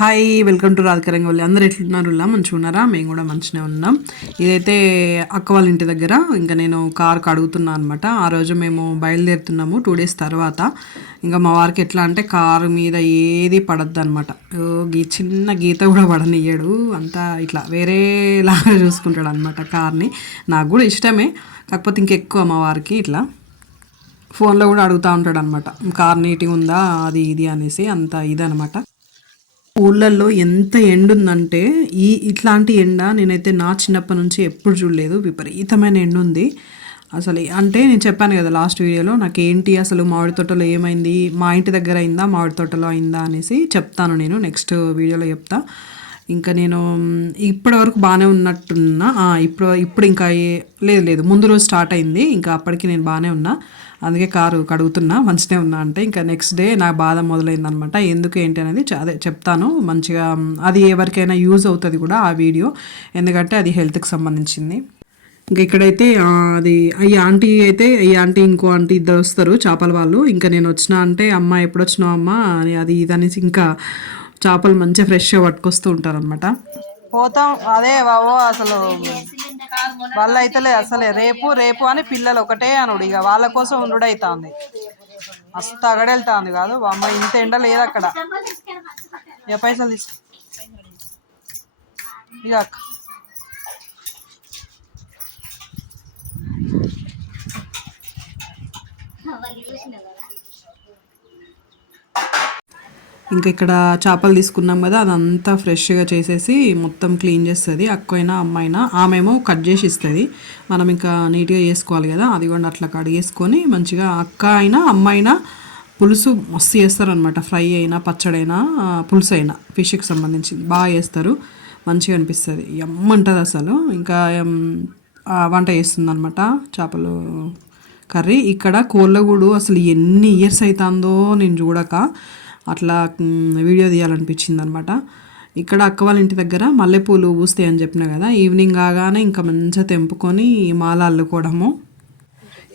Hi welcome to Radhika వాళ్ళు అందరు ఎట్లున్నారు ఇలా మంచిగా ఉన్నారా? మేము కూడా మంచిగా ఉన్నాం. ఇదైతే అక్క వాళ్ళ ఇంటి దగ్గర. ఇంకా నేను కార్ కడుగుతున్నా అనమాట ఆ రోజు మేము బయలుదేరుతున్నాము టూ డేస్ తర్వాత. ఇంకా మా వారికి ఎట్లా అంటే కారు మీద ఏది పడద్దు అనమాట గీ చిన్న గీత కూడా పడనియ్యాడు అంతా ఇట్లా వేరేలాగా చూసుకుంటాడు అనమాట కార్ని. నాకు కూడా ఇష్టమే. కాకపోతే ఇంకెక్కువ మా వారికి ఇట్లా ఫోన్లో కూడా అడుగుతూ ఉంటాడు అనమాట కార్ నీట్గా ఉందా? అది ఇది అనేసి అంత ఇదనమాట ఊళ్ళల్లో ఎంత ఎండ ఉందంటే ఈ ఇట్లాంటి ఎండ నేనైతే నా చిన్నప్పటి నుంచి ఎప్పుడు చూడలేదు. విపరీతమైన ఎండ ఉంది అసలు అంటే నేను చెప్పాను కదా లాస్ట్ వీడియోలో నాకు ఏంటి అసలు మామిడి తోటలో ఏమైంది? మా ఇంటి దగ్గర అయిందా? మామిడి తోటలో అయిందా? అనేసి చెప్తాను నేను. నెక్స్ట్ వీడియోలో చెప్తా. ఇంకా నేను ఇప్పటి వరకు బాగానే ఉన్నట్టున్నా. ఇప్పుడు ఇప్పుడు ఇంకా లేదు లేదు. ముందు రోజు స్టార్ట్ అయింది. ఇంకా అప్పటికి నేను బాగానే ఉన్నా. అందుకే కారు కడుగుతున్నా మంచిగా ఉన్నా అంటే ఇంకా నెక్స్ట్ డే నా బాధ మొదలైందనమాట. ఎందుకు ఏంటి అనేది చ- అదే చెప్తాను. మంచిగా అది ఎవరికైనా యూజ్ అవుతుంది కూడా ఆ వీడియో. ఎందుకంటే అది హెల్త్కి సంబంధించింది. ఇంకా ఇక్కడైతే అది ఈ ఆంటీ అయితే ఈ ఆంటీ ఇంకో ఆంటీ ఇద్దరు వస్తారు చేపల వాళ్ళు. ఇంకా నేను వచ్చిన అంటే అమ్మ ఎప్పుడు వచ్చినావు అమ్మ అని అది ఇది అనేసి ఇంకా చేపలు మంచిగా ఫ్రెష్గా పట్టుకొస్తూ ఉంటారనమాట. పోతాం. అదే బాబు అసలు వాళ్ళు అయితేలే అసలే. రేపు రేపు అని పిల్లలు ఒకటే అనుడు. ఇక వాళ్ళ కోసం ఉండుడైతుంది. మస్తు అగడెళ్తాంది కాదు. అమ్మ ఇంత ఎండ లేదు అక్కడ. ఏ పైసలు తీసు ఇక అక్క. ఇంకా ఇక్కడ చేపలు తీసుకున్నాం కదా అదంతా ఫ్రెష్గా చేసేసి మొత్తం క్లీన్ చేస్తుంది. అక్కైనా అమ్మాయినా ఆమెమో కట్ చేసి ఇస్తుంది. మనం ఇంకా నీట్గా చేసుకోవాలి కదా అది కూడా అట్లా కడిగేసుకొని మంచిగా అక్క అయినా అమ్మాయినా పులుసు మస్తు చేస్తారనమాట ఫ్రై అయినా పచ్చడైనా పులుసు అయినా ఫిష్కి సంబంధించి బాగా చేస్తారు. మంచిగా అనిపిస్తుంది. ఎమ్మంటుంది అసలు. ఇంకా వంట చేస్తుంది అనమాట చేపలు కర్రీ. ఇక్కడ కోళ్ళగూడు అసలు ఎన్ని ఇయర్స్ అవుతుందో నేను చూడక. అట్లా వీడియో తీయాలనిపించింది అనమాట ఇక్కడ అక్క వాళ్ళ ఇంటి దగ్గర మల్లెపూలు పూస్తాయి అని చెప్పిన కదా ఈవినింగ్ కాగానే ఇంకా మంచిగా తెంపుకొని మాల అల్లుకోవడము.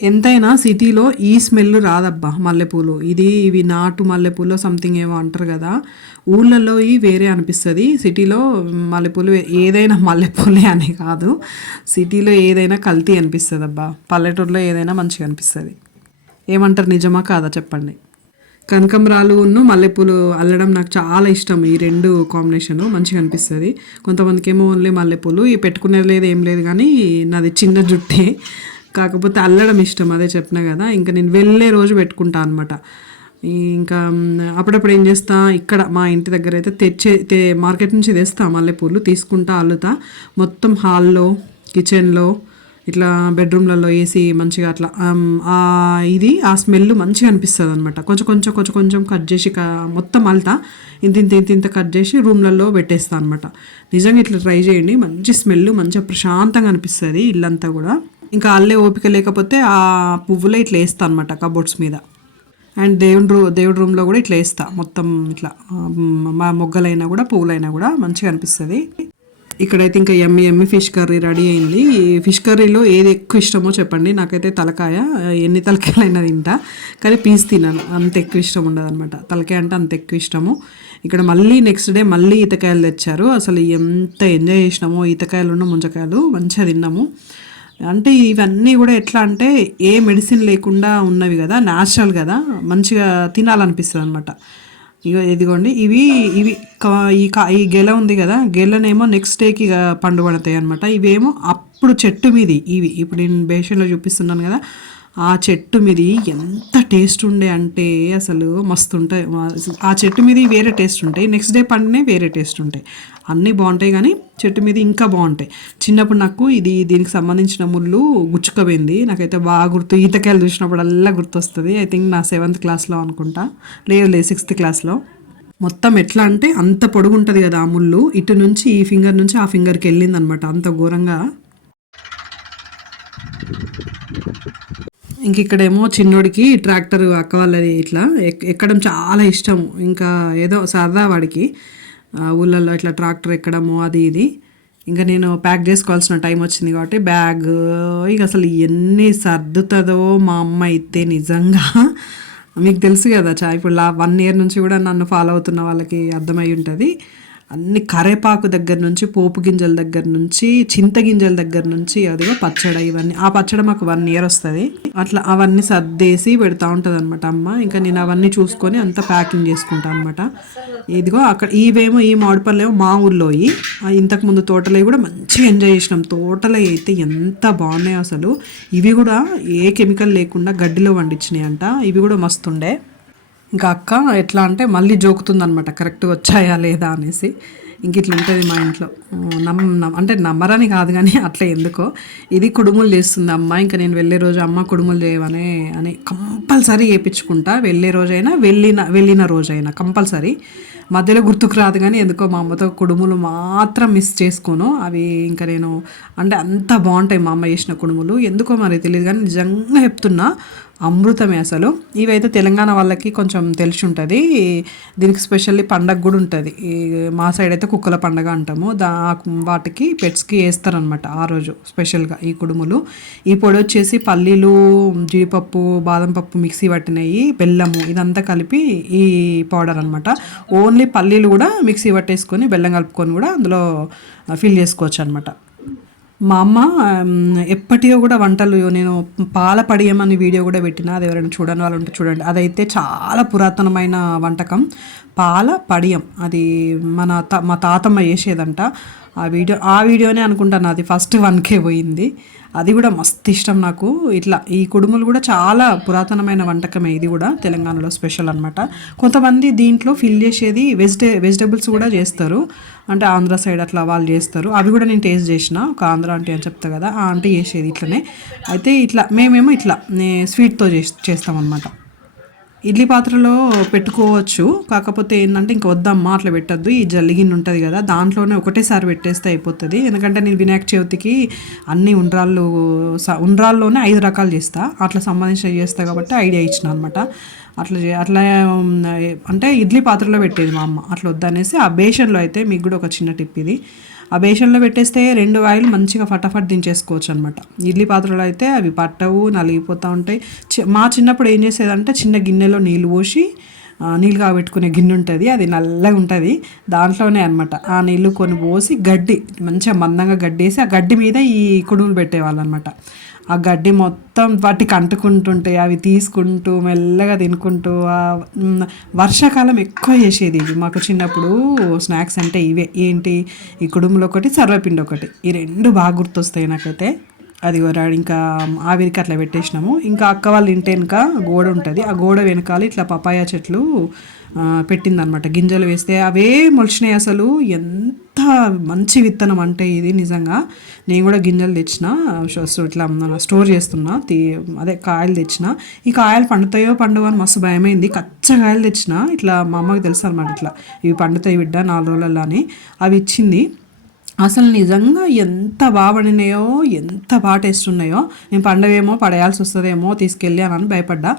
ఎంతైనా సిటీలో ఈ స్మెల్ రాదబ్బా మల్లెపూలు. ఇది ఇవి నాటు మల్లెపూలు సంథింగ్ ఏమో అంటారు కదా ఊళ్ళల్లో ఈ వేరే అనిపిస్తుంది. సిటీలో మల్లెపూలు ఏదైనా మల్లెపూలే అని కాదు సిటీలో ఏదైనా కల్తీ అనిపిస్తుంది అబ్బా పల్లెటూరులో ఏదైనా మంచిగా అనిపిస్తుంది. ఏమంటారు నిజమా కాదా చెప్పండి? కనకంబరాలు మల్లెపూలు అల్లడం నాకు చాలా ఇష్టం. ఈ రెండు కాంబినేషన్ మంచిగా అనిపిస్తుంది. కొంతమందికి ఏమో ఓన్లీ మల్లెపూలు ఈ పెట్టుకునేది లేదు ఏం లేదు కానీ నాది చిన్న జుట్టే. కాకపోతే అల్లడం ఇష్టం అదే చెప్పిన కదా. ఇంకా నేను వెళ్ళే రోజు పెట్టుకుంటా అనమాట ఇంకా అప్పుడప్పుడు ఏం చేస్తా ఇక్కడ మా ఇంటి దగ్గర అయితే తెచ్చే తే మార్కెట్ నుంచి తెస్తా మల్లెపూలు తీసుకుంటా అల్లుతా. మొత్తం హాల్లో కిచెన్లో ఇట్లా బెడ్రూమ్లలో వేసి మంచిగా అట్లా um, ఇది ఆ స్మెల్ మంచిగా అనిపిస్తుంది అనమాట కొంచెం కొంచెం కొంచెం కొంచెం కట్ చేసి మొత్తం అల్తా ఇంత ఇంత ఇంత ఇంత కట్ చేసి రూమ్లలో పెట్టేస్తా అనమాట నిజంగా ఇట్లా ట్రై చేయండి మంచి స్మెల్ మంచిగా ప్రశాంతంగా అనిపిస్తుంది ఇల్లంతా కూడా. ఇంకా అల్లే ఓపిక లేకపోతే ఆ పువ్వులే ఇట్లా వేస్తా అనమాట కబోర్డ్స్ మీద. అండ్ దేవుడి రూ దేవుడి రూమ్లో కూడా ఇట్లా వేస్తా మొత్తం ఇట్లా మా మొగ్గలైనా కూడా పువ్వులైనా కూడా మంచిగా అనిపిస్తుంది. ఇక్కడైతే ఇంకా ఎమ్మి ఎమ్మి ఫిష్ కర్రీ రెడీ అయింది. ఈ ఫిష్ కర్రీలో ఏది ఎక్కువ ఇష్టమో చెప్పండి. నాకైతే తలకాయ ఎన్ని తలకాయలైనా తింటా. కానీ పీస్ తినను. అంత ఎక్కువ ఇష్టం ఉండదు అనమాట తలకాయ అంటే అంత ఎక్కువ ఇష్టము. ఇక్కడ మళ్ళీ నెక్స్ట్ డే మళ్ళీ ఈతకాయలు తెచ్చారు. అసలు ఎంత ఎంజాయ్ చేసినామో. ఈతకాయలు ఉన్న ముంజకాయలు మంచిగా తిన్నాము. అంటే ఇవన్నీ కూడా ఎట్లా అంటే ఏ మెడిసిన్ లేకుండా ఉన్నవి కదా న్యాచురల్ కదా మంచిగా తినాలనిపిస్తుంది అనమాట ఇగో ఇదిగోండి ఇవి ఇవి ఈ కా ఈ గెల ఉంది కదా గెలనేమో నెక్స్ట్ డేకి ఇక పండు పడతాయి అనమాట ఇవేమో అప్పుడు చెట్టు మీది ఇవి. ఇప్పుడు నేను బేషన్లో చూపిస్తున్నాను కదా ఆ చెట్టు మీది ఎంత టేస్ట్ ఉండే అంటే అసలు మస్తు ఉంటాయి ఆ చెట్టు మీది వేరే టేస్ట్ ఉంటాయి. నెక్స్ట్ డే పండునే వేరే టేస్ట్ ఉంటాయి. అన్నీ బాగుంటాయి కానీ చెట్టు మీద ఇంకా బాగుంటాయి. చిన్నప్పుడు నాకు ఇది దీనికి సంబంధించిన ముళ్ళు గుచ్చుకపోయింది. నాకైతే బాగా గుర్తు ఈతకాయలు చూసినప్పుడల్లా గుర్తొస్తుంది. ఐ థింక్ నా సెవెంత్ క్లాస్లో అనుకుంటా. లేదు లేదు సిక్స్త్ క్లాస్లో మొత్తం ఎట్లా అంటే అంత పొడుగుంటుంది కదా ఆ ముళ్ళు. ఇటు నుంచి ఈ ఫింగర్ నుంచి ఆ ఫింగర్కి వెళ్ళింది అనమాట అంత ఘోరంగా ఇంక ఇక్కడేమో చిన్నోడికి ట్రాక్టర్ అక్క వాళ్ళది ఇట్లా. ఎక్- ఎక్కడం చాలా ఇష్టం. ఇంకా ఏదో సరదా వాడికి. ఊళ్ళల్లో ఇట్లా ట్రాక్టర్ ఎక్కడము అది ఇది. ఇంకా నేను ప్యాక్ చేసుకోవాల్సిన టైం వచ్చింది కాబట్టి బ్యాగ్ ఇక అసలు ఎన్ని సర్దుతుందో మా అమ్మ అయితే నిజంగా. మీకు తెలుసు కదా చా ఇప్పుడు లా వన్ ఇయర్ నుంచి కూడా నన్ను ఫాలో అవుతున్న వాళ్ళకి అర్థమై ఉంటుంది. అన్ని కరేపాకు దగ్గర నుంచి పోపు గింజల దగ్గర నుంచి చింత గింజల దగ్గర నుంచి అదిగో పచ్చడి ఇవన్నీ. ఆ పచ్చడి మాకు వన్ ఇయర్ వస్తుంది. అట్లా అవన్నీ సర్దేసి పెడతా ఉంటుంది అనమాట అమ్మ. ఇంకా నేను అవన్నీ చూసుకొని అంతా ప్యాకింగ్ చేసుకుంటాను అనమాట ఇదిగో అక్కడ ఇవేమో ఈ మామిడిపళ్ళు ఏమో మా ఊర్లో ఇంతకుముందు ఇంతకు ముందు తోటలో కూడా మంచిగా ఎంజాయ్ చేసినాం. తోటలో అయితే ఎంత బాగున్నాయి అసలు. ఇవి కూడా ఏ కెమికల్ లేకుండా గడ్డిలో పండించినాయి అంట ఇవి కూడా మస్తుండే. ఇంకా అక్క ఎట్లా అంటే మళ్ళీ జోకుతుందనమాట కరెక్ట్గా వచ్చాయా లేదా? అనేసి. ఇంక ఇట్లా ఉంటుంది మా ఇంట్లో. నమ్ అంటే నమ్మరని కాదు కానీ అట్లా ఎందుకో. ఇది కుడుములు చేస్తుంది అమ్మ ఇంకా నేను వెళ్ళే రోజు అమ్మ కుడుములు చేయవనే అని కంపల్సరీ చేయించుకుంటా వెళ్ళే రోజైనా వెళ్ళిన వెళ్ళిన రోజైనా కంపల్సరీ. మధ్యలో గుర్తుకు రాదు కానీ ఎందుకో మా అమ్మతో కుడుములు మాత్రం మిస్ చేసుకోను. అవి ఇంకా నేను అంటే అంత బాగుంటాయి మా అమ్మ చేసిన కుడుములు. ఎందుకో మరి తెలియదు కానీ నిజంగా చెప్తున్నా అమృతమే అసలు ఇవైతే తెలంగాణ వాళ్ళకి కొంచెం తెలిసి ఉంటుంది దీనికి స్పెషల్లీ పండగ కూడా ఉంటుంది. ఈ మా సైడ్ అయితే కుక్కల పండగ అంటాము. దా వాటికి పెట్స్కి వేస్తారనమాట ఆ రోజు స్పెషల్గా ఈ కుడుములు. ఈ పొడి వచ్చేసి పల్లీలు జీడిపప్పు బాదం పప్పు మిక్సీ పట్టినవి బెల్లము ఇదంతా కలిపి ఈ పౌడర్ అనమాట ఓన్లీ పల్లీలు కూడా మిక్సీ పట్టేసుకొని బెల్లం కలుపుకొని కూడా అందులో ఫిల్ చేసుకోవచ్చు అనమాట మా అమ్మ ఎప్పటికో కూడా వంటలు నేను పాల పడియం వీడియో కూడా పెట్టిన. అది ఎవరైనా చూడని వాళ్ళు ఉంటే చూడండి. అదైతే చాలా పురాతనమైన వంటకం. పాల పడియం. అది మన త మా తాతమ్మ చేసేదంట. ఆ వీడియో ఆ వీడియోనే అనుకుంటాను అది ఫస్ట్ వన్కే పోయింది. అది కూడా మస్తు ఇష్టం నాకు. ఇట్లా ఈ కుడుములు కూడా చాలా పురాతనమైన వంటకమే ఇది కూడా తెలంగాణలో స్పెషల్ అనమాట కొంతమంది దీంట్లో ఫిల్ చేసేది వెజిటే వెజిటబుల్స్ కూడా చేస్తారు. అంటే ఆంధ్ర సైడ్ అట్లా వాళ్ళు చేస్తారు. అవి కూడా నేను టేస్ట్ చేసిన. ఒక ఆంధ్ర ఆంటీ అని చెప్తా కదా ఆ ఆంటీ చేసేది ఇట్లనే. అయితే ఇట్లా మేమేమో ఇట్లా స్వీట్తో చేస్తామన్నమాట. ఇడ్లీ పాత్రలో పెట్టుకోవచ్చు. కాకపోతే ఏంటంటే ఇంక వద్దమ్మా అట్లా పెట్టద్దు. ఈ జల్లిగిన్ ఉంటుంది కదా దాంట్లోనే ఒకటేసారి పెట్టేస్తే అయిపోతుంది. ఎందుకంటే నేను వినాయక చవితికి అన్ని ఉండ్రాళ్ళు స- ఉండ్రాల్లోనే ఐదు రకాలు చేస్తా. అట్లా సంబంధించిన చేస్తా కాబట్టి ఐడియా ఇచ్చిన అనమాట అట్లా చే- అట్లా అంటే ఇడ్లీ పాత్రలో పెట్టేది మా అమ్మ. అట్లా వద్దనేసి ఆ బేషన్లో అయితే మీకు కూడా ఒక చిన్న టిప్ ఇది. ఆ బేషన్లో పెట్టేస్తే రెండు ఆయిల్ మంచిగా ఫటాఫట్ దించేసుకోవచ్చు అనమాట ఇడ్లీ పాత్రలో అయితే అవి పట్టవు నలిగిపోతూ ఉంటాయి. చి- మా చిన్నప్పుడు ఏం చేసేదంటే చిన్న గిన్నెలో నీళ్ళు పోసి నీళ్ళు కాబెట్టుకునే గిన్నె ఉంటుంది అది నల్లగా ఉంటుంది దాంట్లోనే అనమాట ఆ నీళ్ళు కొని పోసి గడ్డి మంచిగా మందంగా గడ్డి వేసి ఆ గడ్డి మీద ఈ కుడుములు పెట్టేవాళ్ళు అనమాట ఆ గడ్డి మొత్తం వాటికి అంటుకుంటుంటే అవి తీసుకుంటూ మెల్లగా తినుకుంటూ వర్షాకాలం ఎక్కువ చేసేది ఇవి. మాకు చిన్నప్పుడు స్నాక్స్ అంటే ఇవే. ఏంటి? ఈ కుడుములు ఒకటి సర్వపిండి ఒకటి. ఈ రెండు బాగా గుర్తొస్తాయి నాకైతే. అది ఇంకా ఆవిరికి అట్లా పెట్టేసినాము. ఇంకా అక్క వాళ్ళ ఇంటి వెనుక గోడ ఉంటుంది. ఆ గోడ వెనకాల ఇట్లా పపాయ చెట్లు పెట్టిందనమాట గింజలు వేస్తే అవే మొలిచినాయి అసలు. ఎంత మంచి విత్తనం అంటే ఇది నిజంగా. నేను కూడా గింజలు తెచ్చిన ఇట్లా స్టోర్ చేస్తున్నా తీ అదే కాయలు తెచ్చిన. ఈ కాయలు పండుతాయో పండుగ అని మస్తు భయమైంది. కచ్చ కాయలు తెచ్చిన. ఇట్లా మా అమ్మకి తెలుసు అనమాట ఇట్లా. ఇవి పండుతాయి బిడ్డ నాలుగు రోజులలో అని. అవి ఇచ్చింది. అసలు నిజంగా ఎంత బాగా పండినాయో ఎంత బాగా టేస్ట్ ఉన్నాయో. నేను పండవేమో పడేయాల్సి వస్తుందేమో తీసుకెళ్ళి అని భయపడ్డా.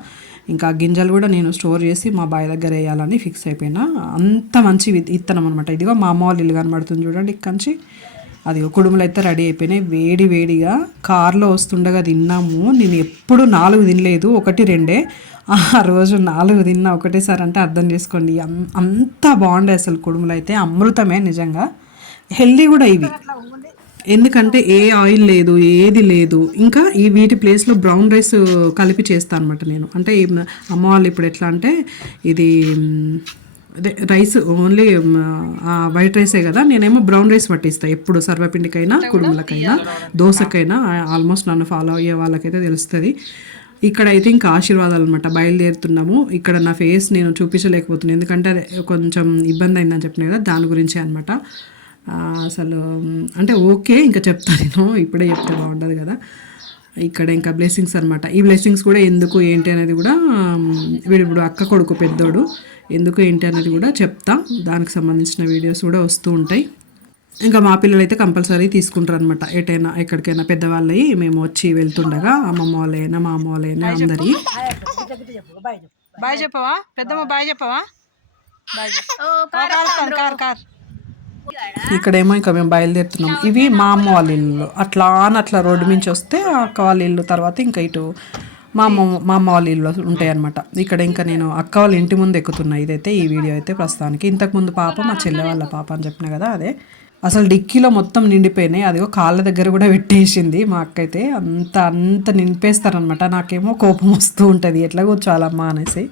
ఇంకా గింజలు కూడా నేను స్టోర్ చేసి మా బాయ్ దగ్గర వేయాలని ఫిక్స్ అయిపోయినా. అంత మంచి విత్- ఇత్తనం అనమాట ఇదిగో మా అమ్మ ఇల్లు కనబడుతుంది చూడండి ఇక్కడి అది కుడుములు అయితే రెడీ అయిపోయినాయి. వేడి వేడిగా కార్లో వస్తుండగా తిన్నాము. నేను ఎప్పుడు నాలుగు తినలేదు. ఒకటి రెండే. ఆ రోజు నాలుగు తిన్నా. ఒకటేసారి అంటే అర్థం చేసుకోండి. అం- అంత బాగుండే అసలు కుడుములు అయితే. అమృతమే నిజంగా. హెల్దీ కూడా ఇవి. ఎందుకంటే ఏ ఆయిల్ లేదు ఏది లేదు. ఇంకా ఈ వీటి ప్లేస్లో బ్రౌన్ రైస్ కలిపి చేస్తాను అనమాట నేను. అంటే అమ్మ వాళ్ళు ఇప్పుడు ఎట్లా అంటే ఇది అదే రైస్ ఓన్లీ వైట్ రైసే కదా నేనేమో బ్రౌన్ రైస్ పట్టిస్తాను ఎప్పుడు సర్వపిండికైనా కుడుములకైనా దోశకైనా ఆల్మోస్ట్ నన్ను ఫాలో అయ్యే వాళ్ళకైతే తెలుస్తుంది. ఇక్కడ అయితే ఇంకా ఆశీర్వాదాలు అనమాట బయలుదేరుతున్నాము. ఇక్కడ నా ఫేస్ నేను చూపించలేకపోతున్నాను ఎందుకంటే కొంచెం ఇబ్బంది అయిందని చెప్పిన కదా దాని గురించే అనమాట అసలు అంటే ఓకే ఇంకా చెప్తా నేను. ఇప్పుడే చెప్తే బాగుంటుంది కదా. ఇక్కడ ఇంకా బ్లెస్సింగ్స్ అనమాట ఈ బ్లెస్సింగ్స్ కూడా ఎందుకు ఏంటి అనేది కూడా వీడు ఇప్పుడు అక్క కొడుకు పెద్దోడు. ఎందుకు ఏంటి అనేది కూడా చెప్తా. దానికి సంబంధించిన వీడియోస్ కూడా వస్తూ ఉంటాయి. ఇంకా మా పిల్లలు అయితే కంపల్సరీ తీసుకుంటారు అనమాట ఎటైనా ఎక్కడికైనా పెద్దవాళ్ళవి మేము వచ్చి వెళ్తుండగా అమ్మమ్మ వాళ్ళైనా మా అమ్మ వాళ్ళైనా అందరి బాయ్ చెప్పవా? పెద్దమ్మ బాయ్ చెప్పవా? Bye car car car. ఇక్కడేమో ఇంకా మేము బయలుదేరుతున్నాం. ఇవి మా అమ్మ వాళ్ళ ఇల్లు. అట్లా అని అట్లా రోడ్డు మించి వస్తే అక్క వాళ్ళ ఇల్లు తర్వాత ఇంకా ఇటు మా అమ్మ మా అమ్మ వాళ్ళ ఇల్లు ఉంటాయి అనమాట ఇక్కడ ఇంకా నేను అక్క వాళ్ళ ఇంటి ముందు ఎక్కుతున్నా. ఇదైతే ఈ వీడియో అయితే ప్రస్తుతానికి. ఇంతకుముందు పాప మా చెల్లె వాళ్ళ పాప అని చెప్పిన కదా అదే. అసలు డిక్కీలో మొత్తం నిండిపోయినాయి. అదిగో కాళ్ళ దగ్గర కూడా పెట్టేసింది మా అక్క అయితే. అంత అంత నింపేస్తారనమాట నాకేమో కోపం వస్తూ ఉంటుంది. ఎట్లా కూర్చోాలమ్మా అనేసి.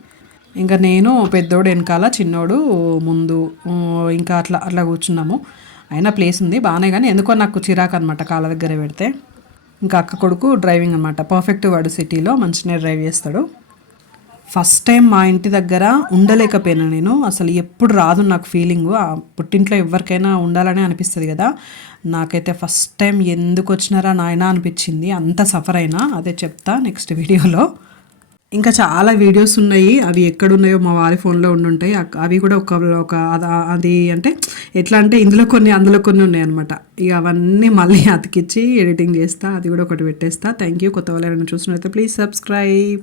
ఇంకా నేను పెద్దోడు వెనకాల చిన్నోడు ముందు ఇంకా అట్లా అట్లా కూర్చున్నాము. అయినా ప్లేస్ ఉంది బాగానే కానీ ఎందుకో నాకు చిరాకు అనమాట కాళ్ళ దగ్గర పెడితే. ఇంకా అక్క కొడుకు డ్రైవింగ్ అనమాట పర్ఫెక్ట్ వాడు సిటీలో మంచిగా డ్రైవ్ చేస్తాడు. ఫస్ట్ టైం మా ఇంటి దగ్గర ఉండలేకపోయినా నేను. అసలు ఎప్పుడు రాదు నాకు ఫీలింగ్. ఆ పుట్టింట్లో ఎవరికైనా ఉండాలని అనిపిస్తుంది కదా. నాకైతే ఫస్ట్ టైం ఎందుకు వచ్చినారా నాయనా అనిపించింది. అంత సఫర్ అయినా అదే చెప్తా నెక్స్ట్ వీడియోలో. ఇంకా చాలా వీడియోస్ ఉన్నాయి. అవి ఎక్కడున్నాయో మా వారి ఫోన్లో ఉండుంటాయి. ఉంటాయి అవి కూడా ఒక ఒక అది అంటే ఎట్లా అంటే ఇందులో కొన్ని అందులో కొన్ని ఉన్నాయి అనమాట ఇక అవన్నీ మళ్ళీ అతికిచ్చి ఎడిటింగ్ చేస్తా. అది కూడా ఒకటి పెట్టేస్తా. థ్యాంక్ యూ కొత్త వాళ్ళు ఏమైనా చూసినట్లయితే ప్లీజ్ సబ్స్క్రైబ్